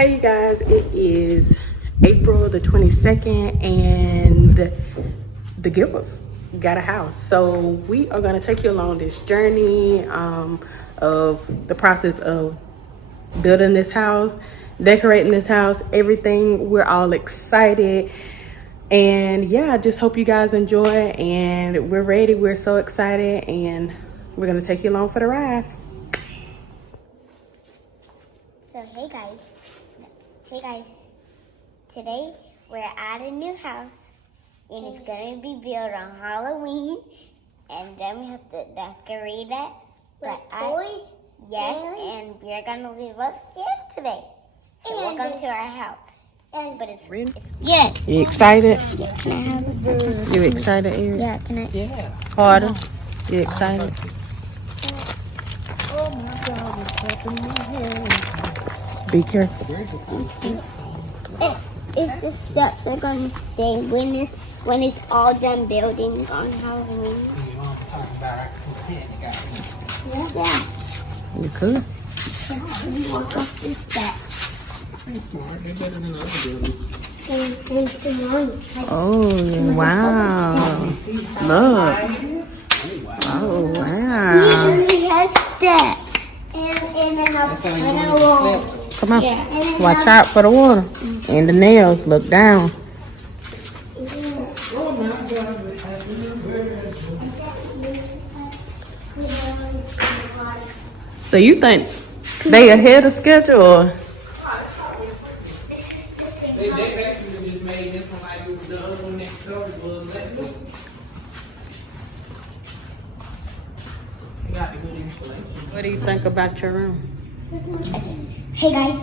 Hey you guys, it is April the 22nd and the Gilberts got a house. So we are gonna take you along this journey of the process of building this house, decorating this house, everything. We're all excited. And yeah, I just hope you guys enjoy, and we're ready. We're so excited, and we're gonna take you along for the ride. So hey guys, today we're at a new house, and it's gonna be built on Halloween, and then we have to decorate it with toys. Yes, and we're gonna live upstairs today. So welcome to our house. But it's Ready? Yeah. You excited? Yeah. Can I have a piece? You excited, Eric? Yeah. Can I? Yeah. Harder. You excited? Oh my God! What's happening here? Be careful. If the steps are gonna stay when it's all done building on Halloween. Yeah. You could. We walk up the steps. Pretty smart. They're better than other buildings. Oh, wow. Look. Oh, wow. He only has steps. And a wall. Come on. Yeah. Watch out for the water. And the nails. Look down. So you think they ahead of schedule? Or? They basically just made this one like it was the other one next door was last week. They got the good installation. What do you think about your room? Hey guys,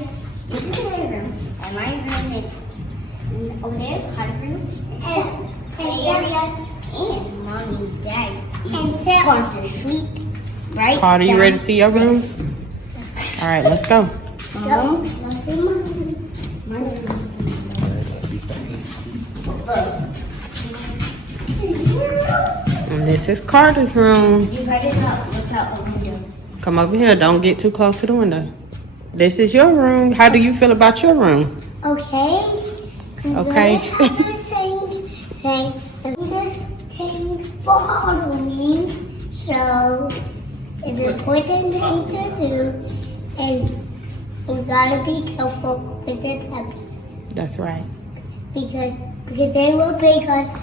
this is my room. And my room is over there is Carter's room. And play area. And mommy and dad gone to sleep. Right? Carter, you ready to see your room? All right, let's go. And this is Carter's room. You better not look out the window. Come over here. Don't get too close to the window. This is your room. How do you feel about your room? Okay. Okay. This thing for Halloween, so it's an important thing to do, and we gotta be careful with the steps That's right. because they will break us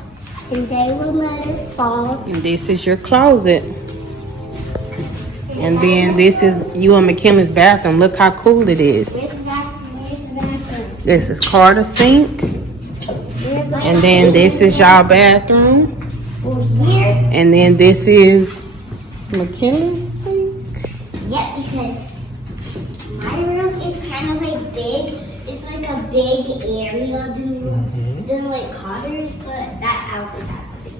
and they will let us fall. And this is your closet. And then this is you and McKinley's bathroom. Look how cool it is. Where's the bathroom? This is Carter's sink. And then this is y'all bathroom. Well, here. And then this is McKinley's sink. Yeah, because my room is kind of like big. It's like a big area than like Carter's, but that house is that big.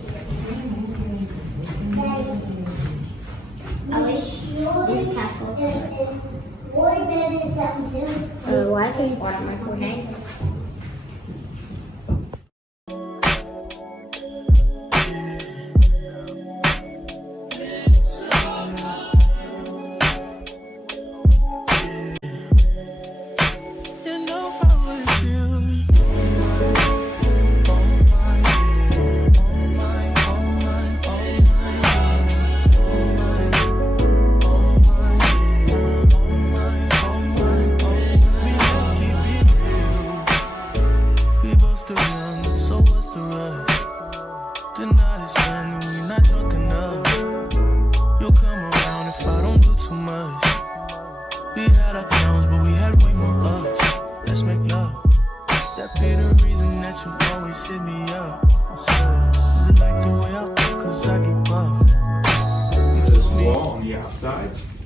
I wish this castle. Why can you water my forehead?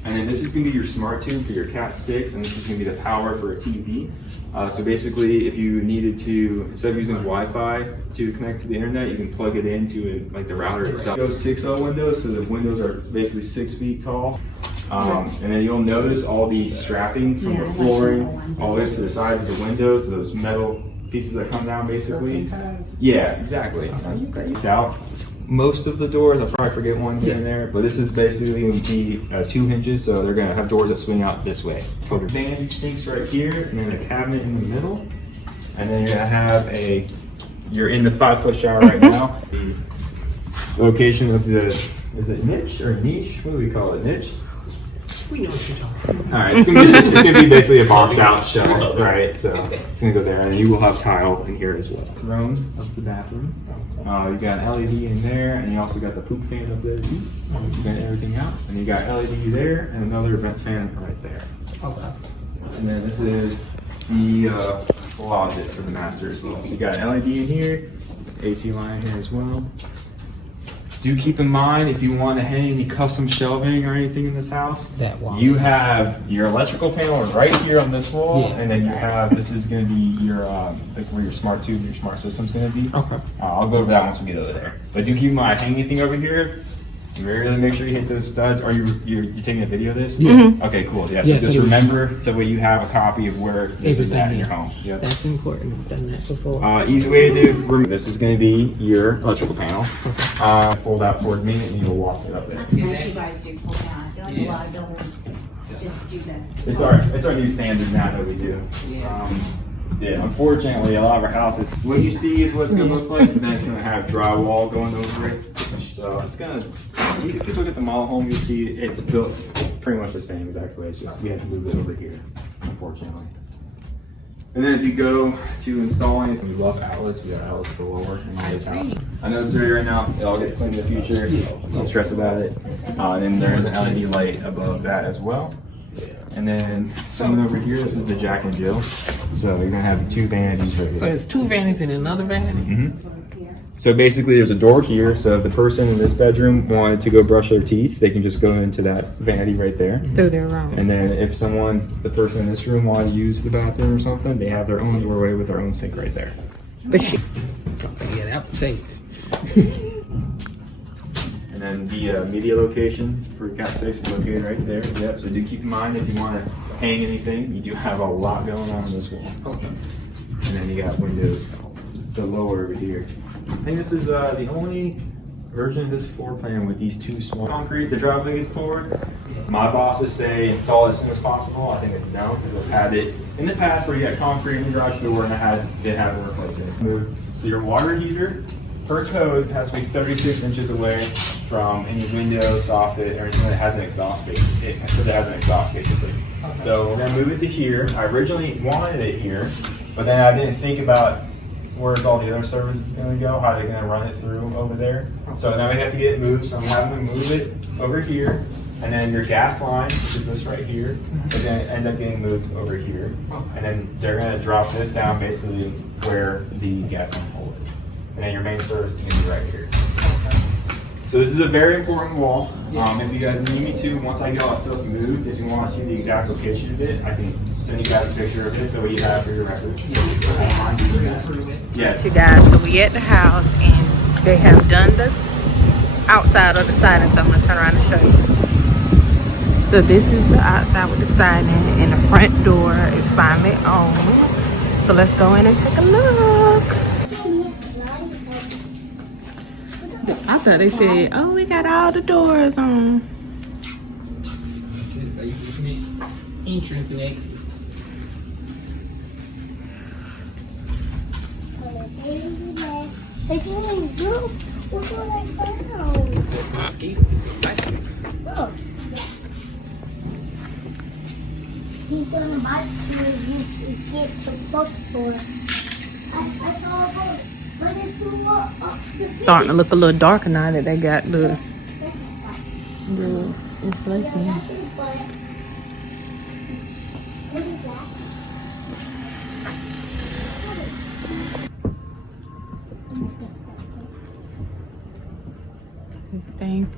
And then this is going to be your smart tune for your Cat 6, and this is going to be the power for a TV. So basically, if you needed to, instead of using Wi-Fi to connect to the internet, you can plug it into like the router itself. Those 6.0 windows, so the windows are basically 6 feet tall. And then you'll notice all the strapping from the flooring all the way to the sides of the windows, those metal pieces that come down basically. Yeah, exactly. You got out. most of the doors. I'll probably forget one here and there, but this is basically going to be 2 hinges, so they're going to have doors that swing out this way. Vanity sinks right here, and then a cabinet in the middle, and then you're going to have you're in the 5-foot shower right now. The location of the, is it niche or niche? What do we call it? Niche? We know what you're talking about. All right, it's gonna be basically a box out shelf, right? So it's gonna go there, and you will have tile in here as well. Throne of the bathroom. You got an LED in there, and you also got the poop fan up there too. You got everything out, and you got LED there, and another vent fan right there. Okay. And then this is the closet for the master as well. So you got an LED in here, AC line here as well. Do keep in mind, if you want to hang any custom shelving or anything in this house, That wall. you have your electrical panel right here on this wall, Yeah. and then you have, this is going to be your, like where your smart tube, your smart system's going to be. Okay. I'll go over that once we get over there. But do keep in mind, hang anything over here, really make sure you hit those studs. Are you're taking a video of this? Yeah. Okay, cool. Yeah, so Yeah, just video. remember, so that you have a copy of where this is at in your home. Yep. That's important. I've done that before. Easy way to do, this is going to be your electrical panel. Fold out toward me, and you'll walk it up there. That's nice you guys do pull down. I feel like a lot of builders just do that. It's our new standard now that we do. Yeah. Yeah, unfortunately, a lot of our houses, what you see is what it's going to look like, and then it's going to have drywall going over it. So it's going to, if you look at the model home, you'll see it's built pretty much the same exact way. It's just we have to move it over here, unfortunately. And then if you go to installing, we love outlets. We got outlets galore in this house. I know it's dirty right now. It all gets cleaned in the future. Don't stress about it. And then there is an LED light above that as well. And then coming over here, this is the Jack and Jill. So you're gonna have 2 vanities right here. So it's 2 vanities and another vanity? So basically there's a door here, so if the person in this bedroom wanted to go brush their teeth, they can just go into that vanity right there. Through their room. And then if the person in this room wanted to use the bathroom or something, they have their own doorway with their own sink right there. But she, Yeah, that was safe. And then the media location for Cat 6 is located right there. Yep, so do keep in mind if you want to hang anything, you do have a lot going on this wall. Okay. And then you got windows the lower over here. I think this is the only version of this floor plan with these 2 small concrete. The driveway gets poured. My bosses say install it as soon as possible. I think it's no, because I've had it in the past where you got concrete in the garage door and I did have to replace it. So your water heater, per code, has to be 36 inches away from any window, soffit, or anything that has an exhaust basically, because it has an exhaust basically. So we're gonna move it to here. I originally wanted it here, but then I didn't think about where's all the other services gonna go, how they're gonna run it through over there. So now we have to get it moved, so I'm having to move it over here. And then your gas line, which is this right here, is gonna end up getting moved over here. And then they're gonna drop this down basically where the gas line pole is. And then your main service is gonna be right here. So this is a very important wall. If you guys need me to, once I get all stuff moved, if you want to see the exact location of it, I can send you guys a picture of it so what you have for your records. Yeah. you guys, so we at the house and they have done this outside or the siding, so I'm gonna turn around and show you. So this is the outside with the siding and the front door is finally on. So let's go in and take a look. I thought they said, oh, we got all the doors on. Entrance and exit. They're doing good. Look what I found. Look. He's gonna bite you to get to bookstore. I saw a book. But it flew up the Starting to look a little darker now that they got the insulation. What is that?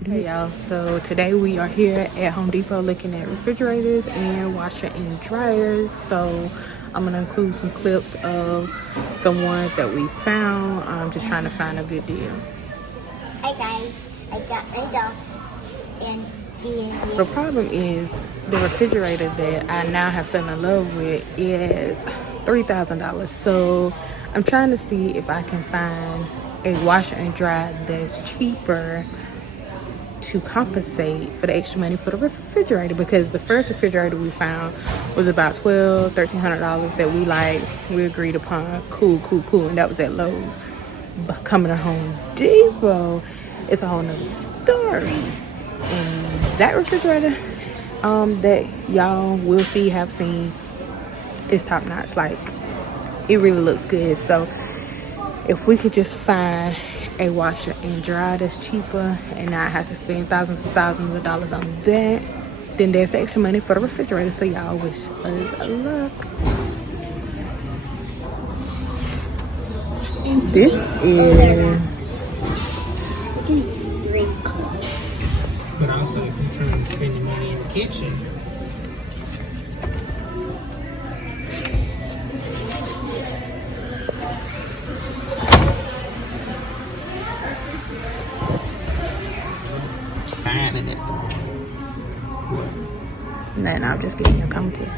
Hey y'all, so today we are here at Home Depot looking at refrigerators and washer and dryers. So I'm gonna include some clips of some ones that we found. I'm just trying to find a good deal. Hi guys, I got rid of and being The problem is the refrigerator that I now have fallen in love with is $3,000. So I'm trying to see if I can find a washer and dryer that's cheaper to compensate for the extra money for the refrigerator, because the first refrigerator we found was about $1,300 that we agreed upon. Cool, and that was at Lowe's. But coming to Home Depot, it's a whole nother story. And that refrigerator that y'all will have seen is top notch. Like, it really looks good. So if we could just find a washer and dryer that's cheaper and not have to spend thousands and thousands of dollars on that, then there's extra money for the refrigerator. So y'all wish us luck. This is But also, if you're trying to spend the money in the kitchen, finding it. and I'm just getting your commentary.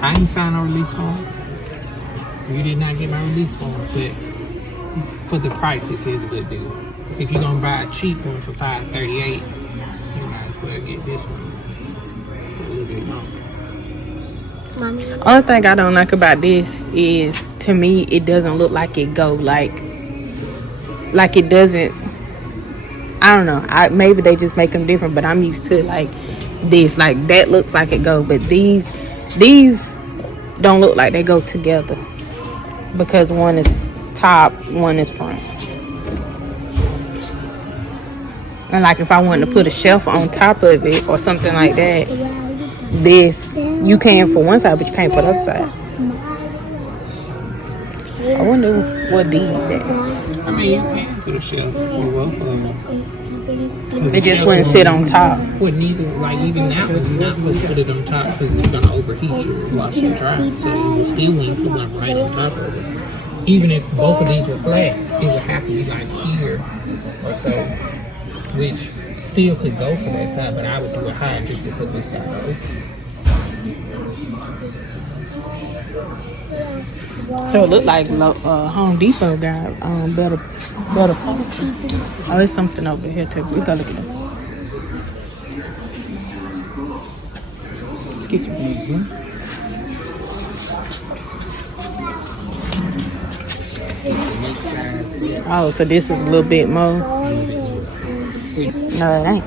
I ain't signed no release form. You did not get my release form, but for the price, this is a good deal. If you're gonna buy a cheap one for $538, you might as well get this one for a little bit more. Mommy. Only thing I don't like about this is, to me, it doesn't look like it go like it doesn't. I don't know. Maybe they just make them different, but I'm used to like this. Like that looks like it go, but these don't look like they go together, because one is top, one is front. And like if I wanted to put a shelf on top of it or something like that, this you can for one side, but you can't for the other side. I wonder what these at. I mean, you can put a shelf. You're welcome. It just wouldn't sit on top. Well, neither, like even that one, you're not supposed to put it on top because it's gonna overheat your washer and dryer. So you still wouldn't put one right on top of it. Even if both of these were flat, it would have to be like here or so, which still could go for that side, but I would do it higher just because it's got open. So it looked like Home Depot got better. Oh, there's something over here too. We gotta look at it. Excuse me. Oh, so this is a little bit more. No, it ain't.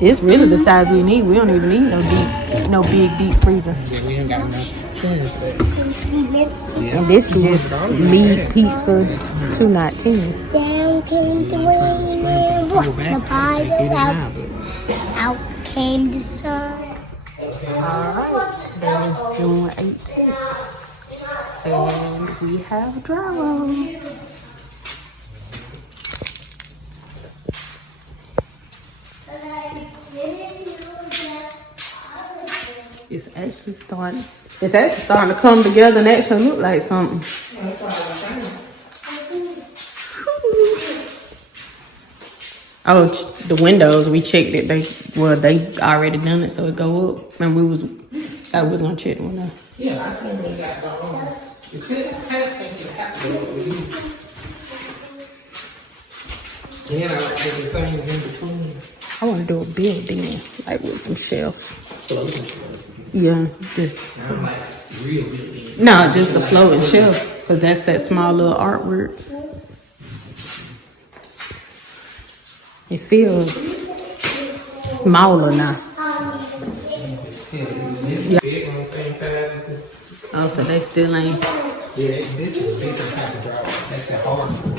This really the size we need. We don't even need no big deep freezer. Yeah, we ain't got enough. And this is just meat pizza, $2.19. Down came the rain, washed the fire out. Out came the sun. Alright, that is June 18th. And we have drywall. It's actually starting to come together and actually look like something. Oh, the windows, we checked it. They already done it, so it go up. And I was gonna check the window. Yeah, I seen when you got the if this test thing can happen with you. Then I put the things in between. I want to do a building, like with some shelf. Floating. Yeah, just I'm like real big. no, just a floating shelf, because that's that small little artwork. It feels smaller now. Yeah. Big on the same size. Oh, so they still ain't. Yeah, this is a different type of drywall. That's the hard one.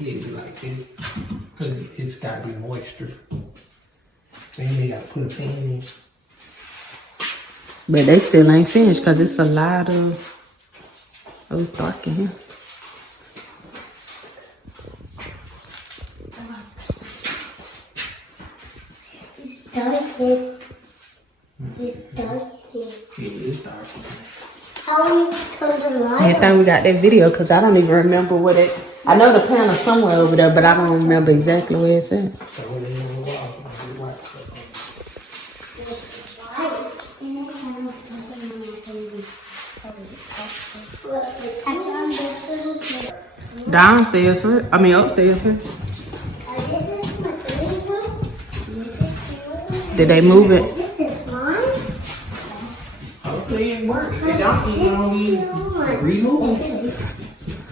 It'd be like this, because it's got to be moisture. Then you got to put a pan in. But they still ain't finished, because it's a lot of. Oh, it's dark in here. It's dark here. It's dark here. It is dark. How do you turn the light I think we got that video, because I don't even remember what it. I know the panel somewhere over there, but I don't remember exactly where it's at. So what do you want? Downstairs first. I mean upstairs first. Did they move it? This is mine. Hopefully it works. They don't even need remove.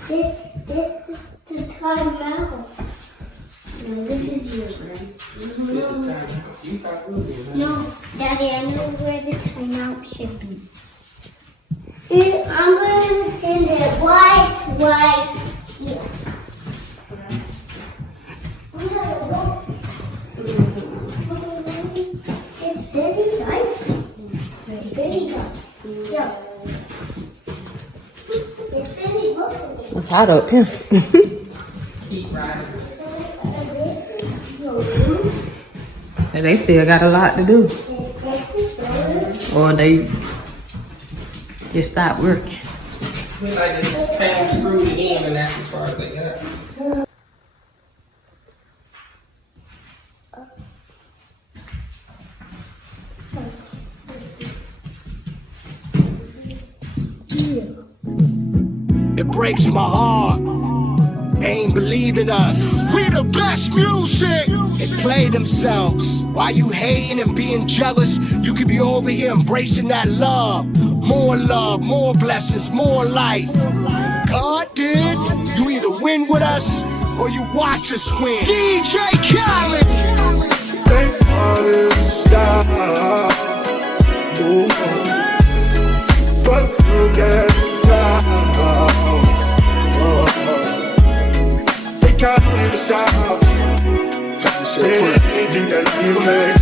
This is the timeout. No, this is yours, right? This is time. You thought it would be. No, Daddy, I know where the timeout should be. I'm going to send it right here. It's very tight. It's very tight. Yeah. It's very close. It's hot up here. Heat rises. So they still got a lot to do. Or they just stopped working. We like just came screwed it in, and that's as far as they got. It breaks my heart. They ain't believing us. We the best music. They play themselves. Why you hating and being jealous? You could be over here embracing that love, more blessings, more life. God did. You either win with us or you watch us win. DJ Khaled. They wanted to stop, but look at us now. They call it a sound. Anything that we make.